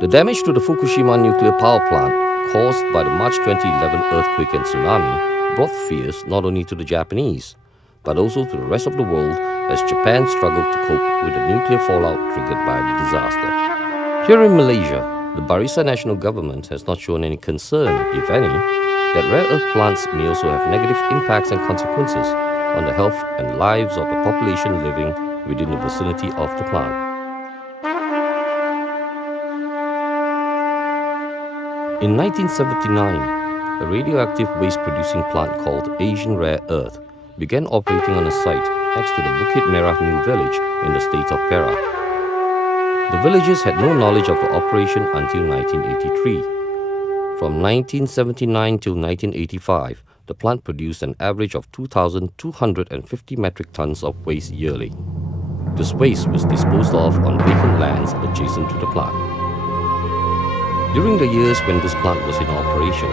The damage to the Fukushima nuclear power plant caused by the March 2011 earthquake and tsunami brought fears not only to the Japanese, but also to the rest of the world as Japan struggled to cope with the nuclear fallout triggered by the disaster. Here in Malaysia, the Barisan National Government has not shown any concern, if any, that rare earth plants may also have negative impacts and consequences on the health and lives of the population living within the vicinity of the plant. In 1979, a radioactive waste-producing plant called Asian Rare Earth began operating on a site next to the Bukit Merah New Village in the state of Perak. The villagers had no knowledge of the operation until 1983. From 1979 till 1985, the plant produced an average of 2,250 metric tons of waste yearly. This waste was disposed of on vacant lands adjacent to the plant. During the years when this plant was in operation,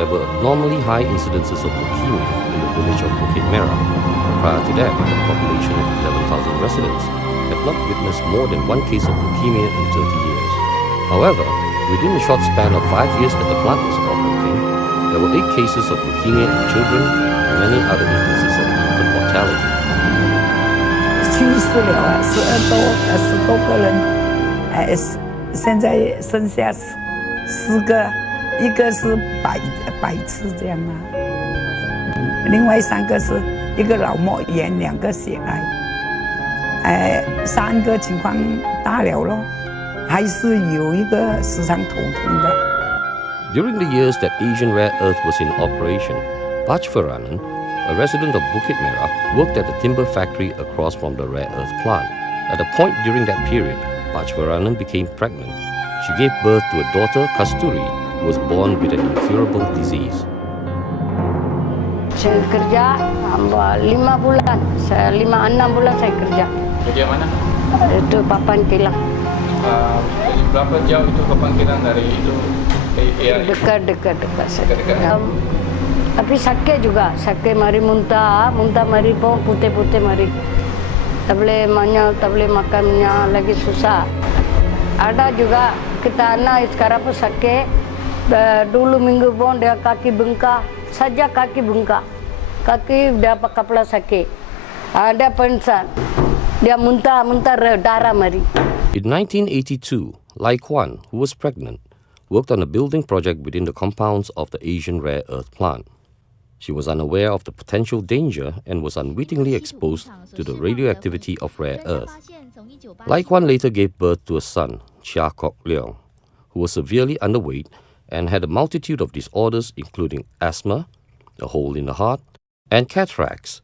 there were abnormally high incidences of leukemia in the village of Bukit Merah. Prior to that, a population of 11,000 residents had not witnessed more than one case of leukemia in 30 years. However, within a short span of 5 years that the plant was operating, there were 8 cases of leukemia in children and many other instances of infant mortality. 去世了啊，10多个人，现在剩下4个，一个是白痴这样啊，另外3个是一个脑膜炎，2个血癌，3个情况大了咯，还是有一个时常头痛的。During the years that Asian Rare Earth was in operation, Bachvaranan, a resident of Bukit Merah, worked at the timber factory across from the rare earth plant. At a point during that period, Bachvaranan became pregnant. She gave birth to a daughter, Kasturi, who was born with an incurable disease. Saya kerja 5 bulan, 5-6 bulan saya kerja. Kerja mana? Itu Papan Kilang. Berapa jauh itu Papan Kilang dari itu? Dekat. Dekat. Tapi sakit juga, sakit mari muntah mari pun putih-putih mari. Tak boleh makannya lagi susah. Ada juga kita anak sekarang pun sakit. Dulu minggu pun dia kaki bengkak, saja kaki bengkak. Kaki dia kepala sakit. Dia pingsan. Dia muntah darah mari. In 1982, Lai Kwan, who was pregnant, worked on a building project within the compounds of the Asian Rare Earth plant. She was unaware of the potential danger and was unwittingly exposed to the radioactivity of rare earth. Lai Kwan later gave birth to a son, Chia Kok Leong, who was severely underweight and had a multitude of disorders including asthma, a hole in the heart, and cataracts.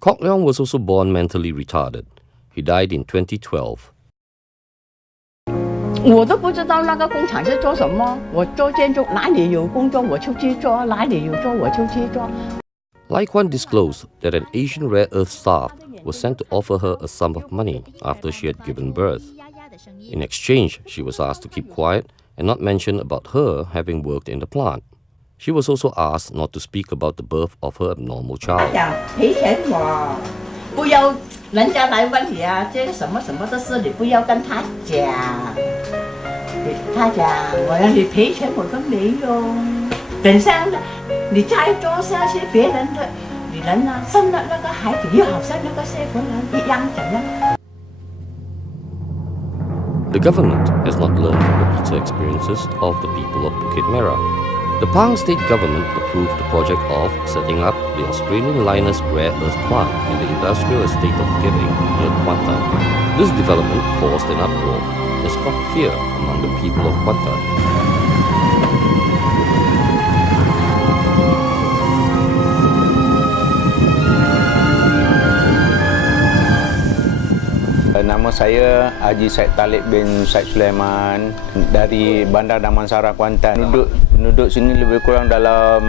Kok Leong was also born mentally retarded. He died in 2012. 我都不知道那个工厂是做什么，我做建筑，哪里有工作我就去做，哪里有做我就去做。 Lai Kwan disclosed that an Asian Rare Earth staff was sent to offer her a sum of money after she had given birth. In exchange, she was asked to keep quiet and not mention about her having worked in the plant. She was also asked not to speak about the birth of her abnormal child. 讲赔钱我，不要人家来问你啊，这个什么的事，你不要跟他讲。他讲我要你赔钱，我说没有。等下你再做下去，别人的女人啊，生了那个孩子，又好像那个社会人一样怎样。 The government has not learned from the bitter experiences of the people of Bukit Merah. The Pahang state government approved the project of setting up the Australian Linus Rare Earth plant in the industrial estate of Gebeng near Kuantan. This development caused an uproar and struck fear among the people of Kuantan. Nama saya Haji Said Talib bin Said Sulaiman dari Bandar Damansara, Kuantan. Penduduk sini lebih kurang dalam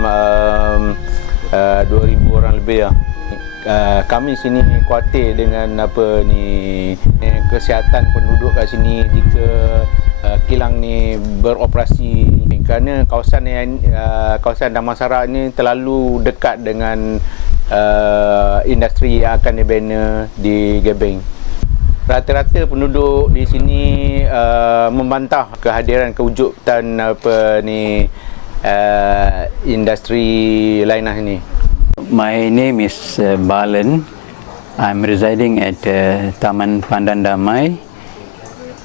2,000 orang lebih. Kami sini khawatir dengan kesihatan penduduk kat sini jika kilang ni beroperasi, kerana kawasan Damansara ini terlalu dekat dengan industri yang akan dibina di Gebeng. Rata-rata penduduk di sini membantah kehadiran kewujudan industri lainah ini. My name is Balan. I'm residing at Taman Pandan Damai.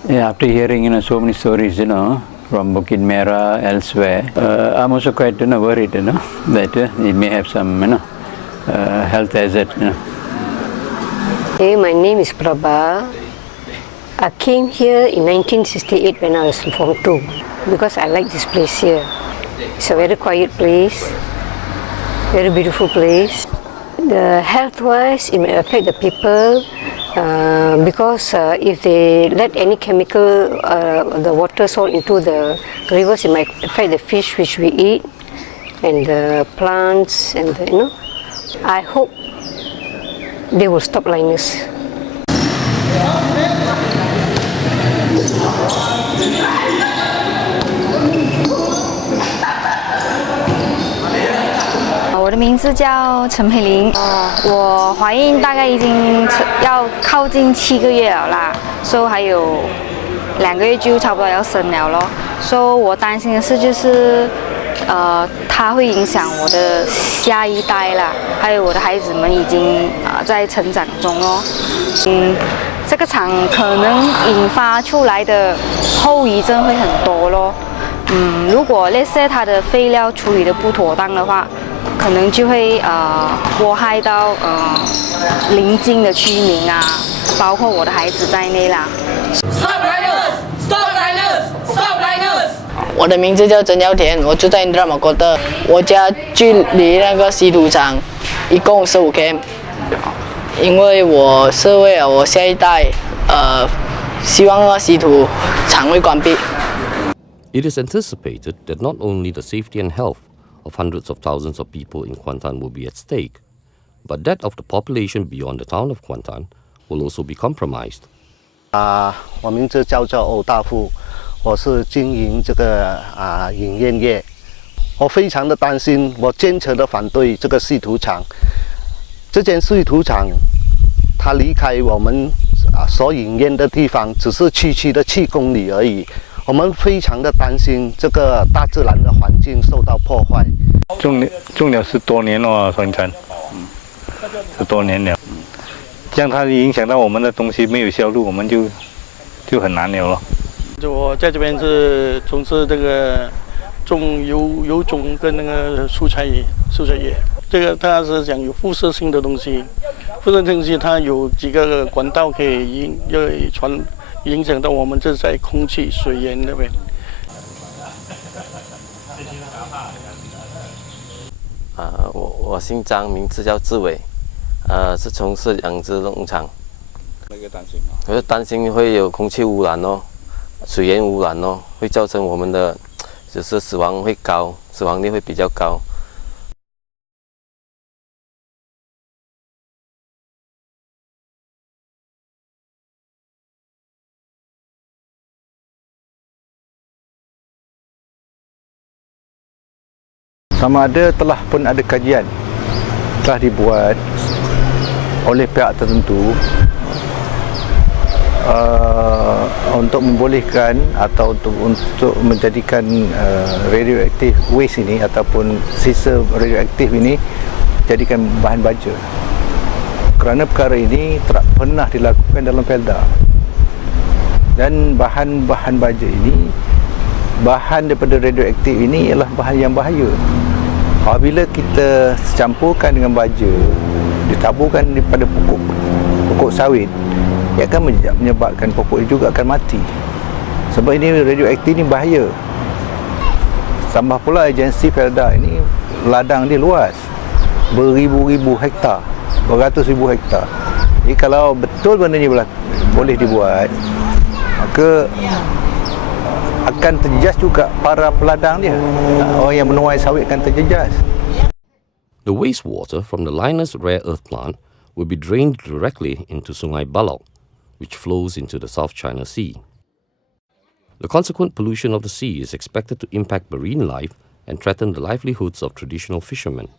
After hearing so many stories, from Bukit Merah, elsewhere, I'm also quite worried, that it may have some, health hazard. Hey, my name is Prabha. I came here in 1968 when I was in Form 2 because I like this place here. It's a very quiet place, very beautiful place. The health-wise, it may affect the people because if they let any chemical, the water salt into the rivers, it might affect the fish which we eat and the plants and I hope they will stop Linus.我的名字叫陈佩玲，我怀孕大概已经要靠近7个月了啦，所以还有2个月就差不多要生了咯。所以我担心的是就是它会影响我的下一代啦，还有我的孩子们已经在成长中咯。这个厂可能引发出来的后遗症会很多咯。如果那些它的废料处理的不妥当的话，可能就会祸害到邻近的居民啊，包括我的孩子在内啦。Stop Linus! Stop Linus! Stop Linus! 我的名字叫曾耀田，我住在印度马国特，我家距离那个稀土厂一共15 km。因为我是为了我下一代，希望那个稀土厂会关闭。It is anticipated that not only the safety and health of hundreds of thousands of people in Kuantan will be at stake, but that of the population beyond the town of Kuantan will also be compromised. 我名字叫做欧大富，我是经营这个饮宴业。我非常的担心，我坚决的反对这个稀土厂。这间稀土厂，它离开我们所饮宴的地方，只是区的7公里而已。我们非常的担心这个大自然的环境受到破坏。种了10多年了，酸餐，10多年了。这样它影响到我们的东西没有销路，我们就很难了咯。我在这边是从事这个种油种跟那个蔬菜业。这个它是讲有辐射性的东西，辐射性东西它有几个管道可以影响到我们这在空气、水源那边。我姓张，名字叫志伟，是从事养殖农场。我就担心会有空气污染哦，水源污染哦，会造成我们的就是死亡率会比较高。Sama ada telah pun ada kajian telah dibuat oleh pihak tertentu untuk membolehkan atau untuk menjadikan radioaktif waste ini ataupun sisa radioaktif ini jadikan bahan baja. Kerana perkara ini tak pernah dilakukan dalam Felda. Dan bahan-bahan baja ini, bahan daripada radioaktif ini ialah bahan yang bahaya. Apabila kita campurkan dengan baja, ditaburkan daripada pokok sawit, ia akan menyebabkan pokok itu juga akan mati. Sebab ini radioaktif ini bahaya. Tambah pula agensi Felda ini ladang dia luas, beribu-ribu hektar, beratus ribu hektar. Jadi kalau betul benda ini boleh dibuat, maka akan terjejas juga para peladang dia. Orang yang menuai sawit akan terjejas. The wastewater from the Linus rare earth plant will be drained directly into Sungai Balok, which flows into the South China Sea. The consequent pollution of the sea is expected to impact marine life and threaten the livelihoods of traditional fishermen.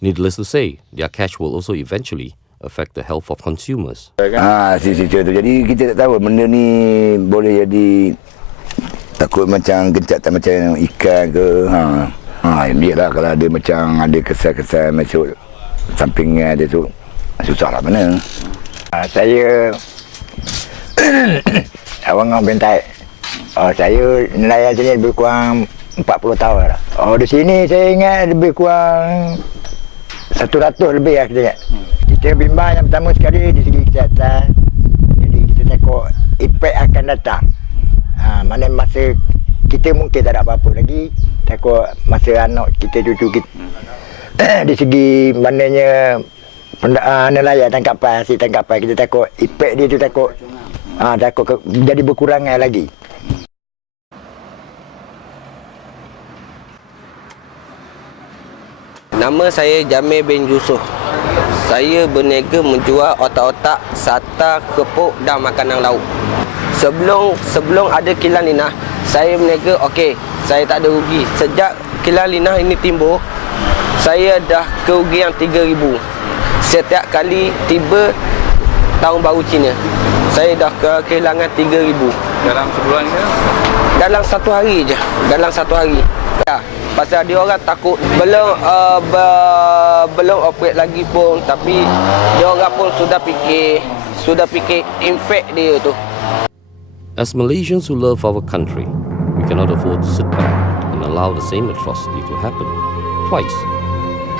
Needless to say, their catch will also eventually affect the health of consumers. Situ tu. Jadi kita tak tahu benda ni boleh jadi takut macam gencatan macam ikan ke. Biarlah kalau ada macam ada kesan-kesan masuk sampingan dia tu. Susahlah mana. Saya Awang Bentai. Saya nelayan sini lebih kurang 40 tahun dah. Di sini saya ingat lebih kurang 100 lebih lah kita ingat. Kita bimbang yang pertama sekali di segi kesihatan. Jadi kita takut efek akan datang. Mana masa kita mungkin tak ada apa-apa lagi. Takut masa anak kita, cucu kita. Di segi maknanya nelayan tangkapan, hasil tangkapan, kita takut efek dia tu takut jadi berkurangan lagi. Nama saya Jamil bin Yusof. Saya berniaga menjual otak-otak, sata, kepuk dan makanan laut. Sebelum ada kilang linah, saya berniaga okey, saya tak ada rugi. Sejak kilang linah ini timbul, saya dah kerugian 3,000. Setiap kali tiba tahun baru Cina, saya dah kehilangan 3,000. Dalam sebulan ke? Dalam satu hari je. Dalam satu hari. Ya, pasal dia orang takut belum operate lagi pun, tapi dia orang pun sudah fikir infect dia tu. As Malaysians who love our country, we cannot afford to sit back and allow the same atrocity to happen twice.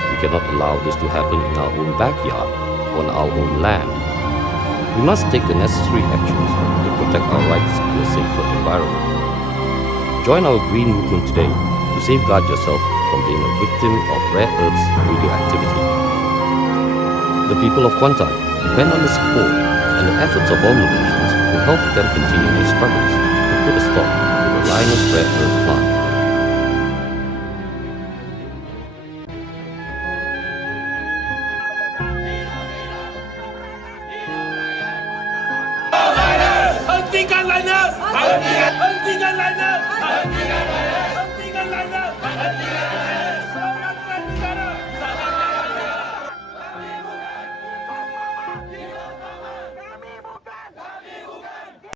We cannot allow this to happen in our own backyard, on our own land. We must take the necessary actions to protect our rights to a safer environment. Join our green movement today to safeguard yourself from being a victim of rare earth's radioactivity. The people of Kuantan depend on the support and the efforts of all Malaysians to help them continue their struggles to put a stop to the Lynas rare earth plant.